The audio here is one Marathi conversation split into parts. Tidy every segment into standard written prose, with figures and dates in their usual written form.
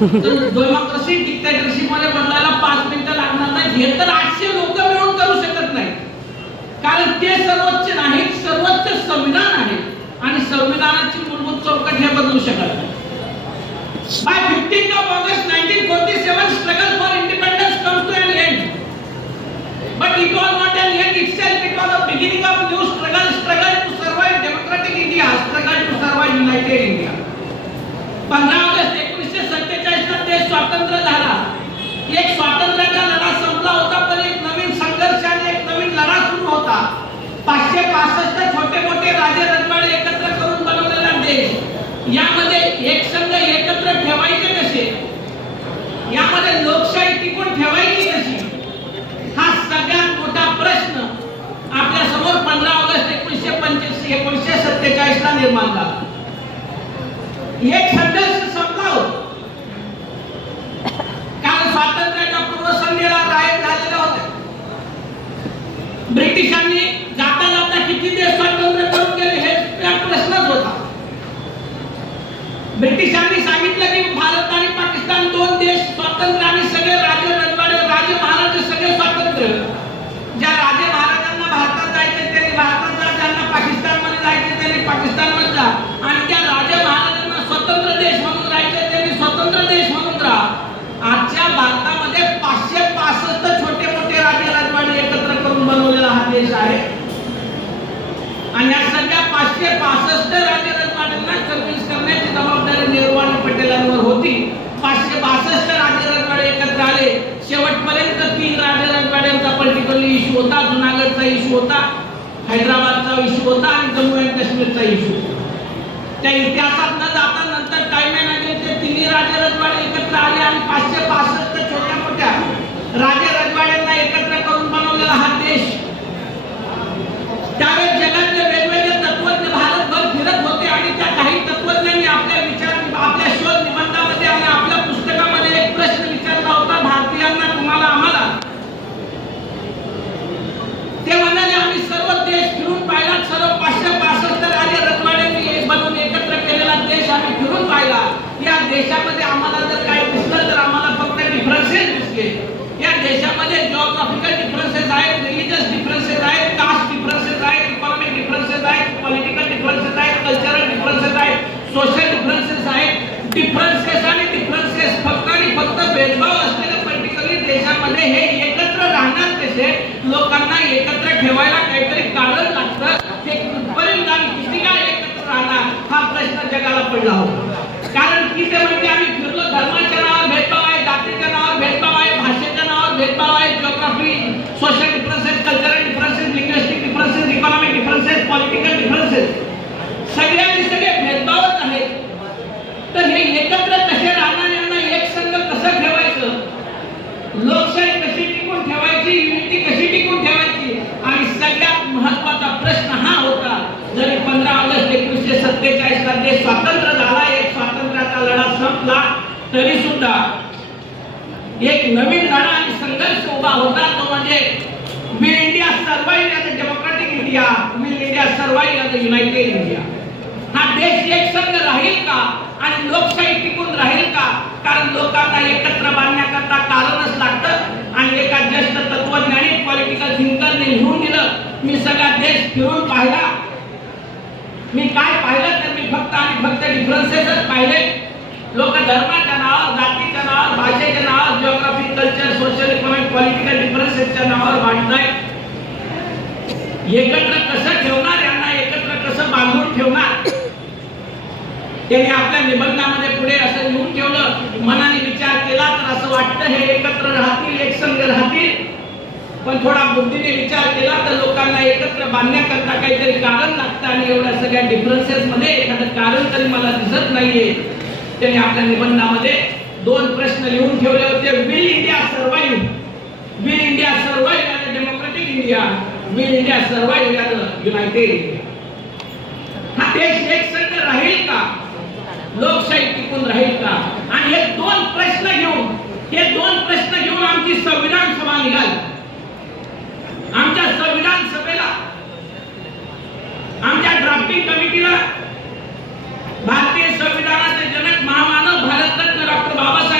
डेमोक्रेसी डिक्टेटरशिप मध्ये बदलायला 5 मिनिटं लागणार नाही. हे तर 800 लोक मिळून करू शकत नाही, कारण ते सर्वोच्च नाही, सर्वोच्च संविधान आहे आणि संविधानाची मूलभूत चौकट हे बदलू शकत नाही. By 15th of August 1947, struggle for independence comes to an end. But it was not an end itself. It was the beginning of new struggle. Struggle to survive democratic India. Struggle to survive united India. 15 August 1947 ला देश स्वतंत्र झाला. एक स्वातंत्र्याचा लढा संपला होता, पण एक नवीन संघर्ष आणि एक नवीन लढा सुरू होता. 565 छोटे मोठे राजे रजवाडे एकत्र करून बनवलेला देश. यामध्ये एक संघ एकत्र ठेवायचे कसे, यामध्ये लोकशाही टिकून ठेवायची कशी, हा सगळ्यात मोठा प्रश्न आपल्या समोर 15 ऑगस्ट 1947 ला निर्माण झाला. एक संघर्ष संपला होता, कारण स्वातंत्र्याच्या पूर्वसंध्येला रायट झालेले होते. ब्रिटिशांनी जाता जाता किती देश स्वातंत्र्य करून गेले हे प्रश्नच होता. ब्रिटिशांनी सांगितलं की भारत आणि पाकिस्तान 2 देश स्वतंत्र आणि सगळे राजे रजवाडे राजे महाराजे सगळे स्वतंत्र. ज्या राजे महाराजांना भारतात जायचे त्यांनी भारतात जा, ज्यांना पाकिस्तानमध्ये जायचे त्यांनी पाकिस्तानमध्ये जा, आणि त्या राजे महाराजांना स्वतंत्र देश म्हणून राहायचे त्यांनी स्वतंत्र देश म्हणून राहा. आजच्या भारतामध्ये 565 छोटे मोठे राजे रजवाडे एकत्र करून बनवलेला हा देश आहे. आणि या सगळ्या 565 राजे रजवाड्यांना सर्व्हिस करण्याची जबाबदारी नेहरू आणि पटेलांवर होती. 562 राजे रजवाडे एकत्र आले. शेवटपर्यंत 3 राजे रजवाड्यांचा पॉलिटिकल इश्यू होता. जुनागडचा इश्यू होता, हैदराबादचा इश्यू होता आणि जम्मू आणि काश्मीरचा इश्यू होता. त्या इतिहासात न जाता नंतर टाइम अँड अगेन ते 3 राजे रजवाडे एकत्र आले आणि 565 छोट्या मोठ्या राजे रजवाड्यांना एकत्र करून बनवलेला हा देश. त्यावेळेस जगातले वेगवेगळे तत्वज्ञ भारतभर फिरत होते आणि त्या काही तत्वज्ञांनी आपल्या विचार आपल्या शोध निबंधामध्ये आणि आपल्या पुस्तकामध्ये एक प्रश्न विचारला होता भारतीयांना, तुम्हाला आम्हाला. ते म्हणाले आम्ही सर्व देश फिरून पाहिला, सर्व 565 राजे रजवाड्यांनी बनवून एकत्र केलेला देश आम्ही फिरून पाहिला. या देशामध्ये आम्हाला जर काय दिसलं तर आम्हाला फक्त डिफरन्सेस दिसले. या देशामध्ये जिओग्राफिकल डिफरन्सेस आहेत, रिलीजियस डिफरन्सेस आहेत, कास्ट डिफरन्सेस आहेत, इकॉनॉमिक डिफरन्सेस आहेत, पॉलिटिकल डिफरन्सेस आहेत, कल्चरल डिफरन्सेस आहेत, सोशल डिफरन्सेस आहेत. डिफरन्सेस आणि डिफरन्सेस फक्त आणि फक्त भेदभाव असलेल्या पर्टिक्युलर देशामध्ये हे एकत्र राहणार कसे, लोकांना एकत्र ठेवायला काहीतरी कारण लागतं. ते कुठपर्यंत आणि किती काळ एकत्र राहणार हा प्रश्न जगाला पडला होता. कारण की ते म्हणजे आम्ही फिरलो, धर्माच्या नावावर भेदभाव आहे, जातीच्या नावावर भेदभाव आहे, भाषेच्या नावावर भेदभाव आहे, geography, social differences, cultural differences, linguistic differences, economic differences, political differences, सगळ्यांनी सगळे भेदभावच आहेत. तर हे एकत्र कसे राहणार, यांना एक संघ कसं ठेवायचं, लोकशाही कशी टिकून ठेवायची, युनिटी कशी टिकून ठेवायची, आणि सगळ्यात महत्त्वाचा प्रश्न हा होता. जरी 15 ऑगस्ट 1947 ला देश स्वतंत्र झाला, एक स्वातंत्र्याचा लढा संपला, तरी सुद्धा एक नवीन लढा आणि संघर्ष उभा होता. तो म्हणजे will India survive as a democratic India, will India survive as a United India. हा देश एक संघ राहील का आणि लोकशाही टिकून राहील का, कारण लोकांना एकत्र बांधण्याकरता कारणच लागतं. आणि एका ज्येष्ठ तत्वज्ञानी पॉलिटिकल थिंकरने लिहून दिलं, मी सगळा देश फिरून पाहिला, मी काय पाहिलं तर मी फक्त आणि फक्त डिफरन्सेसच पाहिले. लोक धर्माच्या नावावर, जातीच्या नावावर, भाषेच्या नावावर, geography, culture, social, economic, political डिफरन्सेसच्या नावावर भांडतायत. एकत्र कसं ठेवणार, यांना एकत्र कसं बांधून ठेवणार. त्यांनी आपल्या निबंधामध्ये पुढे असं लिहून ठेवलं, मनाने विचार केला तर असं वाटतं हे एकत्र राहतील, एक संघ राहतील, पण थोडा बुद्धीने विचार केला तर लोकांना एकत्र बांधण्याकरता काहीतरी कारण लागतं आणि एवढ्या सगळ्या डिफरन्सेस मध्ये एखादं कारण तरी मला दिसत नाहीये. त्यांनी आपल्या निबंधामध्ये 2 प्रश्न लिहून ठेवले होते. Will India survive, will India survive as a democratic India, will India survive as a United India. हा देश एक संघ राहील का, लोकशाही टिकून राहील का. आणि हे 2 प्रश्न घेऊन आमची संविधान सभा निघाली. आमच्या संविधान सभेला, आमच्या ड्राफ्टिंग कमिटीला भारतीय संविधानाचे जनक महामानव भारतरत्न डॉक्टर बाबासाहेब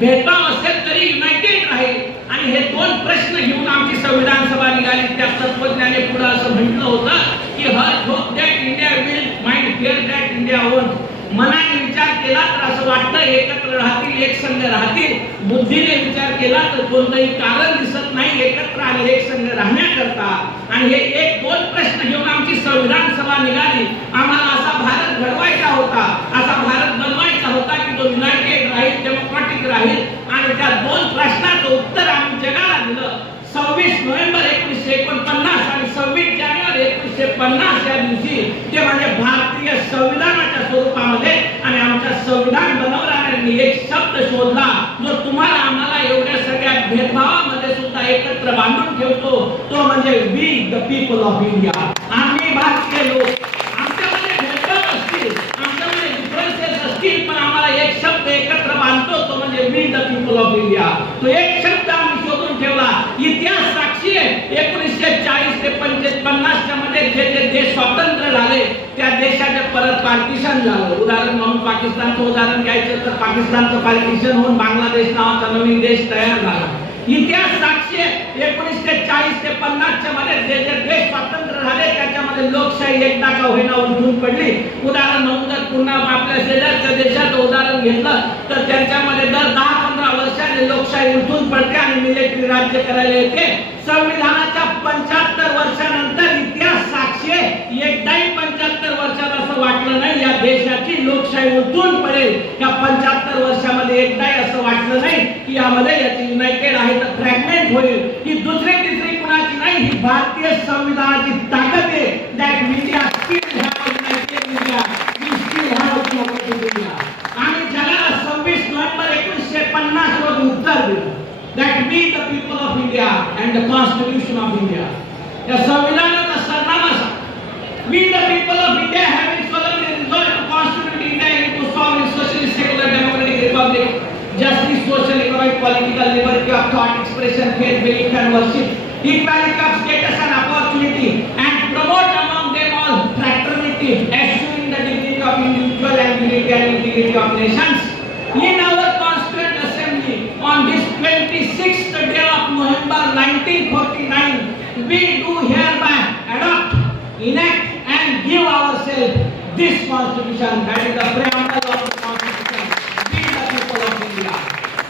भेदभाव असेल तरी युनायटेड राहील. आणि हे दोन प्रश्न घेऊन आमची संविधान सभा निघाली. त्या तत्वज्ञाने पुढे असं म्हटलं होतं की her hope that India will mind fair that India own. मनाने विचार केला तर असं वाटतं एकत्र राहतील, एक संघ राहतील. बुद्धीने विचार केला तर कोणतंही कारण दिसत नाही एकत्र आणि एक संघ राहण्याकरता. आणि हे एक दोन प्रश्न घेऊन आमची संविधान सभा निघाली. आम्हाला असा भारत घडवायचा होता, असा भारत बनवायचा होता की तो युनायटेड राहील, डेमोक्रॅटिक राहील. आणि त्या दोन प्रश्नाचं उत्तर आम्ही जगाला दिलं. 26 नोव्हेंबर 1949 आणि 26 जानेवारी 1950 या दिवशी ते म्हणजे भारतीय संविधानाच्या स्वरूपामध्ये. आणि आमच्या संविधान बनवणाऱ्यांनी एक शब्द शोधला जो तुम्हाला आम्हाला एवढ्या सगळ्या भेदभावामध्ये सुद्धा एकत्र बांधून ठेवतो, तो म्हणजे we the people of India. आम्ही भारतीय लोक, आमच्यामध्ये भेदभाव असतील, आमच्यामध्ये डिफरन्सेस असतील, पण आम्हाला एक शब्द एकत्र बांधतो, तो म्हणजे we the people of India. तो एक शब्द आम्ही शोधून ठेवला. इतिहास साक्षी आहे. 1940 ते 50 च्या मध्ये जे जे देश स्वतंत्र झाले त्या देशाचे परत पार्टिशन झालं. उदाहरण म्हणून पाकिस्तानचं उदाहरण घ्यायचं तर पाकिस्तानचं पार्टिशन होऊन बांगलादेश नावाचा नवीन देश तयार झाला. इतिहास साक्षी आहे. 1940 ते 50 च्या मध्ये जे जे देश स्वतंत्र झाले त्याच्यामध्ये लोकशाही एकदा का होईना उलटून पडली. उदाहरण म्हणून जर पुन्हा आपल्या शेजारच्या देशाचं उदाहरण घेतलं तर त्यांच्यामध्ये दर 10-15 वर्षांनी लोकशाही उलटून पडते आणि मिलिटरी राज्य करायला येते. संविधानाच्या 75 वर्षानंतर इतिहास साक्षी आहे. एकदाही 75 वर्षात असं वाटलं नाही या देशाची लोकशाही उलटून पडेल. या 75 वर्षामध्ये एकदाही असं वाटलं नाही की यामध्ये याची युनायटेड आहे तर फ्रॅगमेंट होईल. ही दुसरी तिसरी कुणाची नाही, ही भारतीय संविधानाची ताकद आहे. That India still have united India, we still have democratic India. आणि जगाला 26 नोव्हेंबर 1950 रोजी उत्तर दिलं. That we the people of India and the Constitution of India. या संविधानाचा सरनामा असा. We the people of India having solemnly resolved to constitute India into sovereign, socialist, secular, democratic republic, justice, social, economic, political, liberty of thought, expression, faith, belief and worship, equality of status and opportunity, and promote among them all fraternity, assuring the dignity of individual and unity and integrity of nations. In our Constituent Assembly on this 26th day of November 1949, we do hereby adopt, enact and give ourselves this Constitution. That is the preamble.